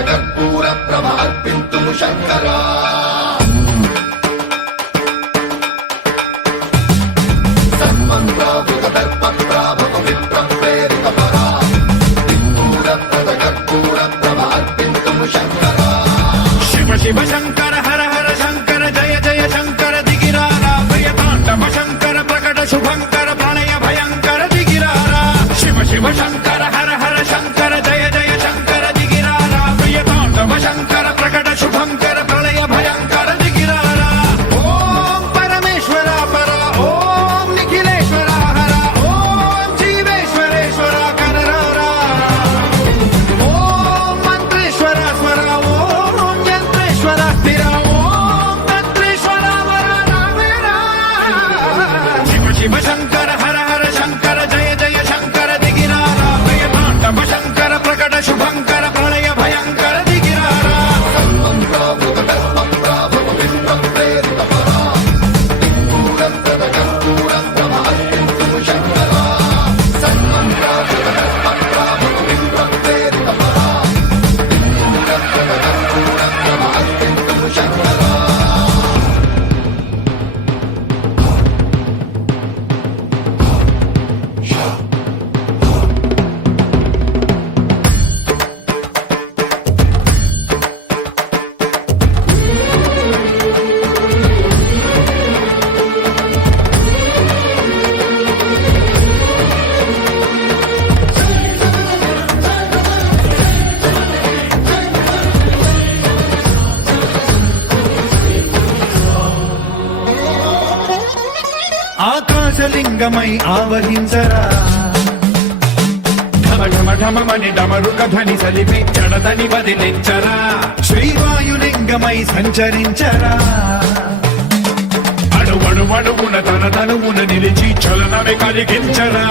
కర్పూర ప్రభ అర్పింతుము శంకరా సన్మంత్రావృత దర్ప ప్రాభవ విప్ర ప్రేరిత పరా కర్పూర కర్పూర ప్రభ అర్పింతుము శంకరా శివ శివ శంకర హర హర శంకర జయ జయ శంకర దిగిరారా భయతాండవ శంకర ప్రకట శుభంకర ప్రళయ భయంకర దిగిరారా శివ శివ శంకర హర హర శంకర జయ జయ శంకర దిగిరారా భయతాండవ శంకర ప్రకట శుభంకర ప్రళయ భయంకర దిగిరారా ఓం పరమేశ్వర పర ఓం నిఖిలేశ్వర హర ఓం జీవేశ్వరేశ్వర కరరారా ఓం మంత్రేశ్వర స్వర ఓం యంత్రేశ్వర స్థిర ఓం తంత్రేశ్వర వర రామేరా శివ శివ శంకర హర హర శంకర జయ జయ శంకర దిగిరారా భయతాండవ శంకర ప్రకట శుభంకర ప్రళయ భయంకర దిగిరారా సన్మంత్రావృత దర్ప ప్రాభవ విప్ర ప్రేరిత పరా కర్పూర కర్పూర ప్రభ అర్పింతుము శంకరా సన్మంత్రావృత దర్ప ప్రాభవ విప్ర ప్రేరిత పరా కర్పూర ప్రభ అర్పింతుము శంకరా ఆకాశలింగమై ఆవహించరా ఢమ ఢమ ఢమమని డమరుక ధ్వని సలిపి జడదని వదిలించరా శ్రీవాయులింగమై సంచరించరా అణువణువున తన తనువున నిలిచి చలనమే కలిగించరా